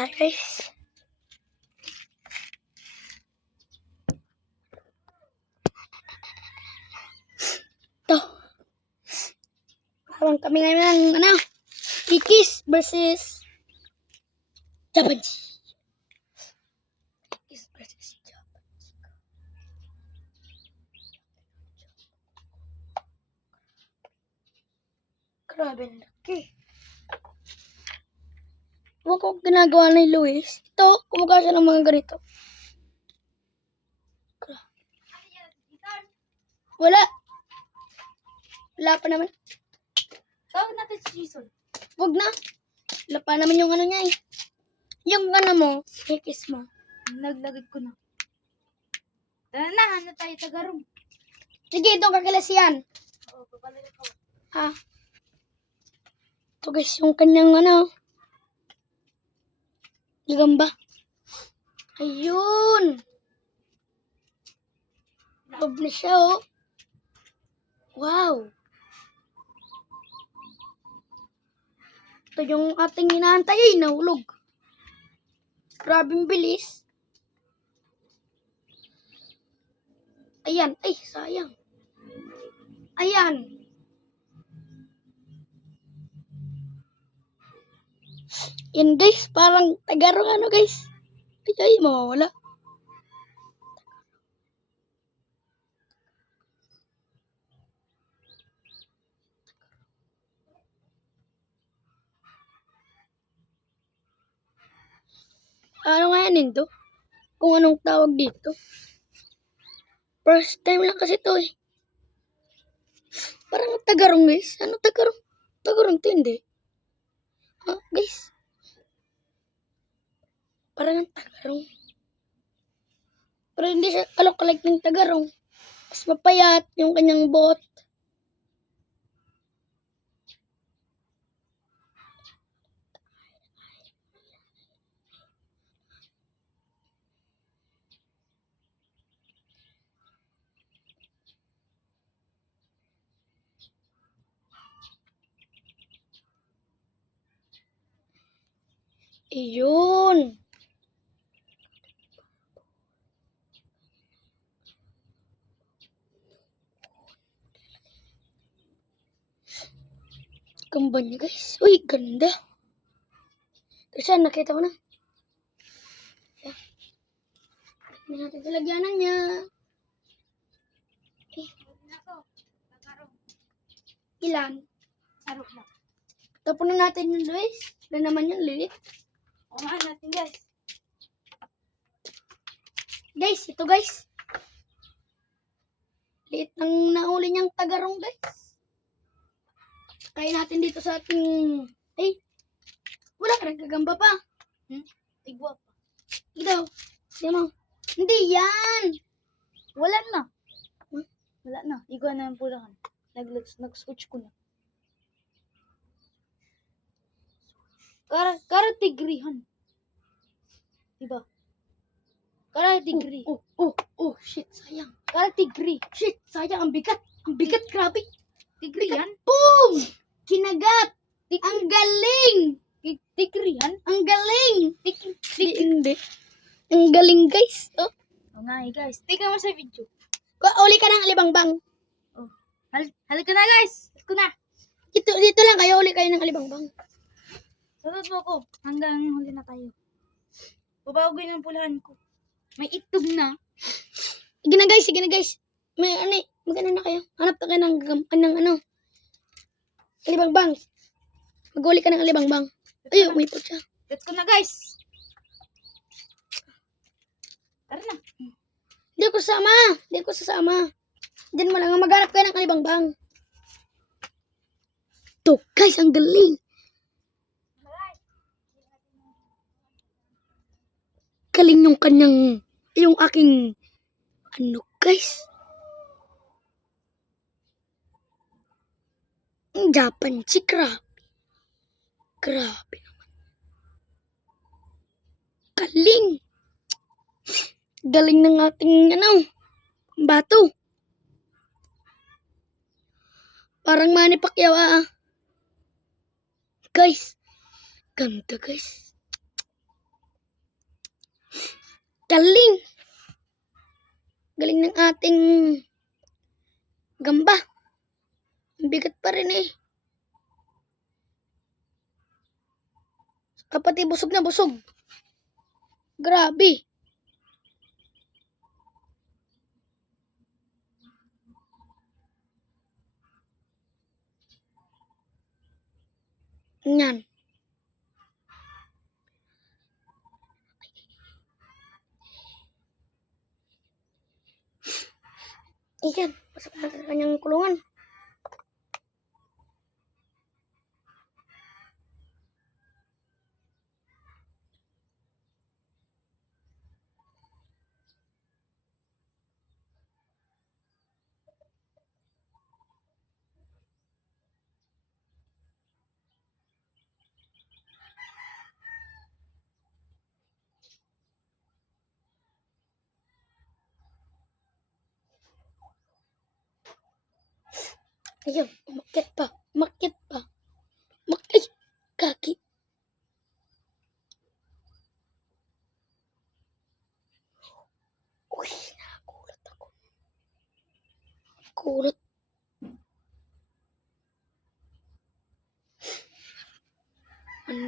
tayo guys. Ito. Habang kami ngayon ng Kikis versus Japanese. Kikis versus Japanese. Grabe na laki. Huwag ko ginagawa ni Luis. Ito, kumukha siya ng mga ganito. Wala. Wala pa naman. Tawag natin si Jason. Huwag na. Wala pa naman yung ano niya eh. Yung ano mo, Kikis mo. Naglagay ko na. Tara na, ano tayo tagarong? Sige, ito kakilas yan. Oo, babalik ako. Ha? Ito guys, yung kanyang ano. Gagamba. Ayun. Loob na siya oh. Wow. Ito yung ating inaantay ay nahulog. Grabing bilis. Ayan. Ay, sayang. Ayan. Yan guys, parang tagarong ano guys. Ay, mawawala. Ano nga yan ito? Kung anong tawag dito. First time lang kasi to eh. Parang tagarong guys. Ano tagarong? Tagarong to hindi. Ha guys? Parang tagarong. Pero hindi siya kalok-kalike ng tagarong. Mas mapayat yung kanyang buhok. Iyon. Gamba niya guys. Uy, ganda. Kasi nakita mo na. Yeah. Tignan natin talagyanan niya. Okay. Ilan? Sarap na. Tapon na natin yung guys. Wala naman yung lilit. Kumain natin guys. Guys, ito guys. Liit ng nahuli niyang tagarong guys. Kaya natin dito sa ating... Ay, wala ka nagkagamba pa. Igwa pa. Ito, siya mo. Hindi yan. Wala na. Wala na. Igwa na yung pulahan. Nag-switch ko na. Kara tigrihan. Diba? Kara tigri. Oh, shit, sayang. Kara tigri. Shit, sayang, ang bigat. Ang bigat, grabe. Tigri Bigat. yan? Boom! Kinagat. Ang galing. Tigri yan? Ang galing. Hindi. Ang galing, guys. Oh. Oo nga guys. Tingnan mo sa video. Uli ka ng alibangbang. Oh. Halika na guys. Halika na. Dito lang kayo, uli kayo ng alibangbang. Sunod mo ko. Hanggang huli na tayo. Babawagin yung pulahan ko. May itlog na. Sige na guys. May ano, maganda na kayo. Hanap na kayo ng ano. Alibangbang. Mag-uli ka ng alibangbang. Ay, umipot siya. Let's go na guys. Tara na. Hindi ko sasama. Diyan mo lang, maghanap kayo ng alibangbang. To, guys, ang galing. Galing yung aking, ano guys. Ang Japan, si grabe. Grabe naman. Galing. Galing ng ating, bato. Parang Manny Pacquiao Guys, ganda guys. Galing. Galing ng ating gamba. Ang bigat pa rin eh. Kapatid, busog na busog. Grabe. Yan. Iyan. Pasok na sa kanyang kulungan. Ayun, umakyat pa. Umakyat pa. Ay, kaki. Uy, nakulat ako. Kulat.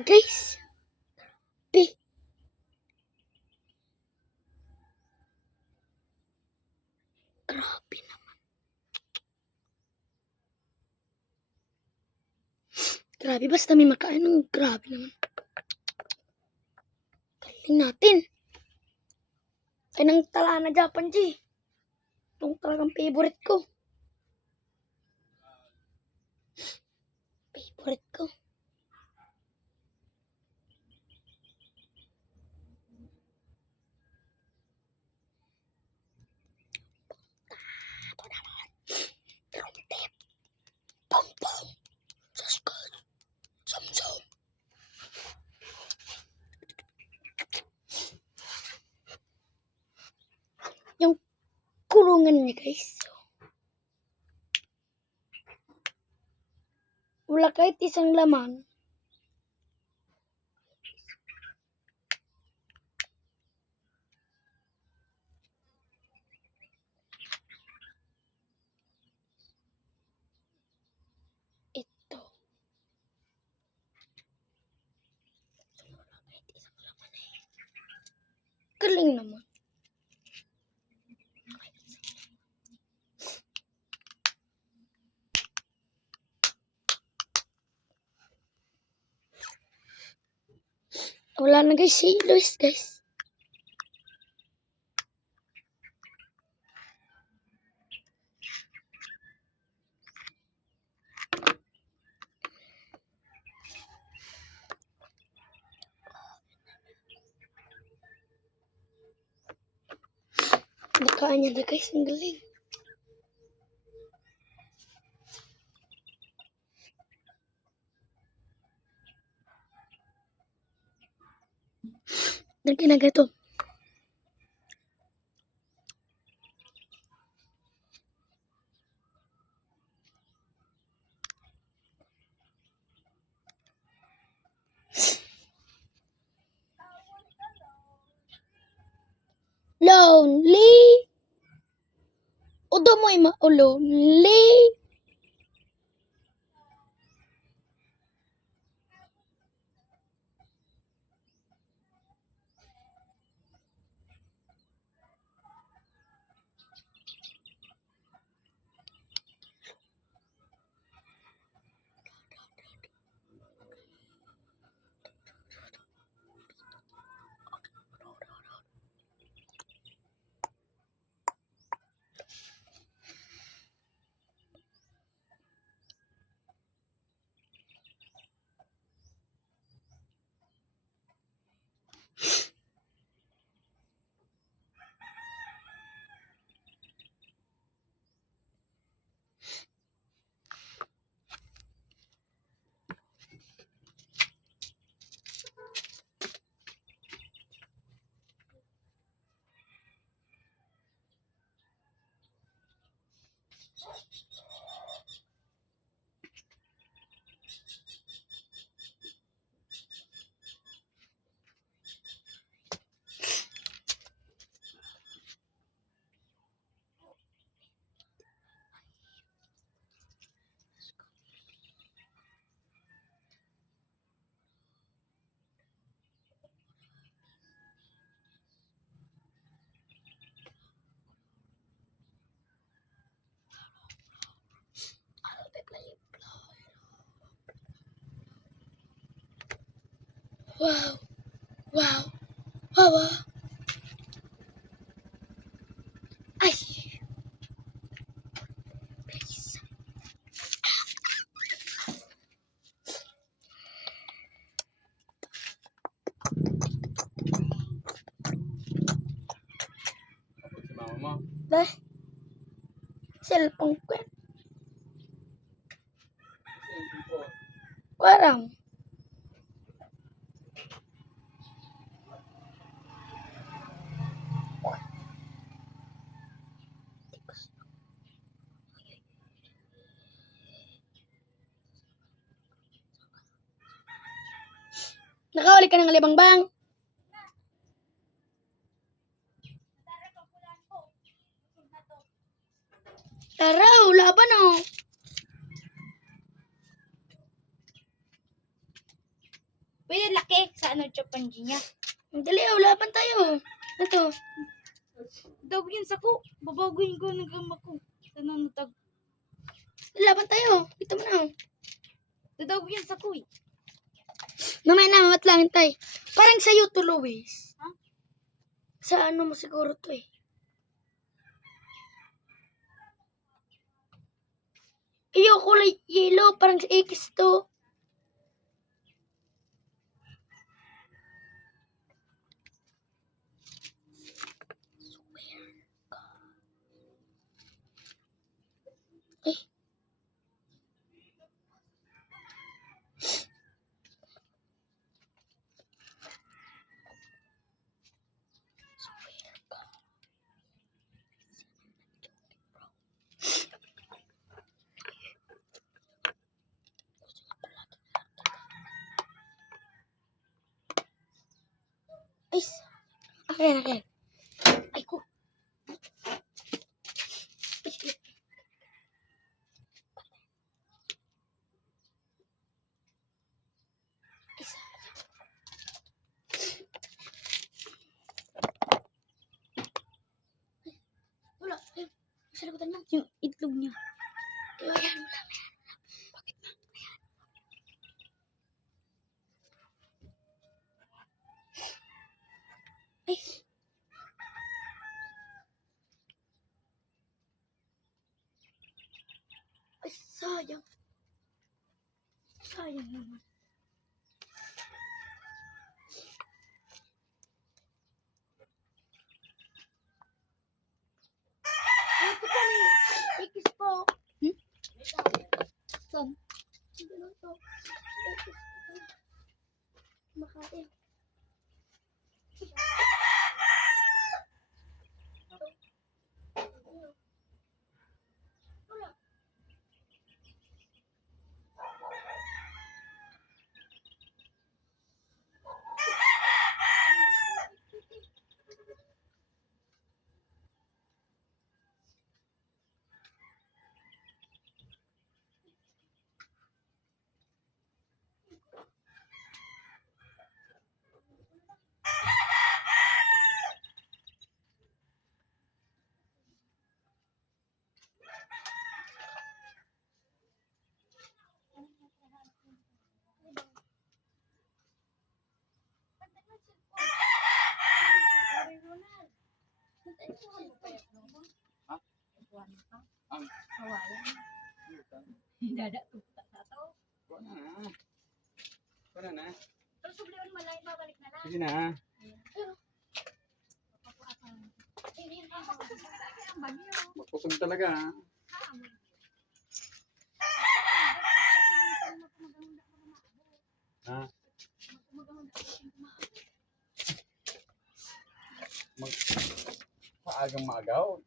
Guys. Pi. Grabe naman. Grabe, basta may makain ng grabe naman. Galing natin. Ay, nang tala na Japan G. Itong talagang favorite ko. Favorite ko. Ito naman. Trumpet. Pong pong. Saskal. Samsam. Yung kulungan niya guys. Wala kahit isang laman. Ito. Wala kahit isang laman eh. Galing naman. Wala na guys si Luis guys. Nakaan niya na guys. Ang galing. Dan kinagato. Lonely. Odo mo ima lonely. Wow. Wow. Wow. Wow. Ay. Please. Si mama mo. Dahil. Cellphone ko yan. Parang. Nakahuli ka ng alibangbang. Tara, wala pa no. Pwede laki sa ano chapanji niya. Dali, wala pa tayo. Ito. Dawgin sa ko. Babaguhin ko ng gama ko. Tanong natag. Wala pa tayo. Ito mo na. Dadawgin sa ko eh. Mamaya na, matlangin tayo. Parang sa'yo to, Luis. Ha? Sa ano mo siguro to eh. Iyo, kulay yellow. Parang sa X to. Eh. Ay, akin. Ay, ko. Wala. Ayun. Sa likutan mo. Yung itlog niya. Ayan, wala. Bakit na? Ayan. Ay. Ay, sayang. Sayang naman. Ay, ito pa may ikis po. Hmm? Saan? Hindi lang to. Ikis. Makain. Wala. Ang Kawayan. yutan. Dada tukta sa to. Wala na. Pero subliwan malay babalik na lang. Sige na. Magpusog talaga ha. Ha? Paagang maagaw.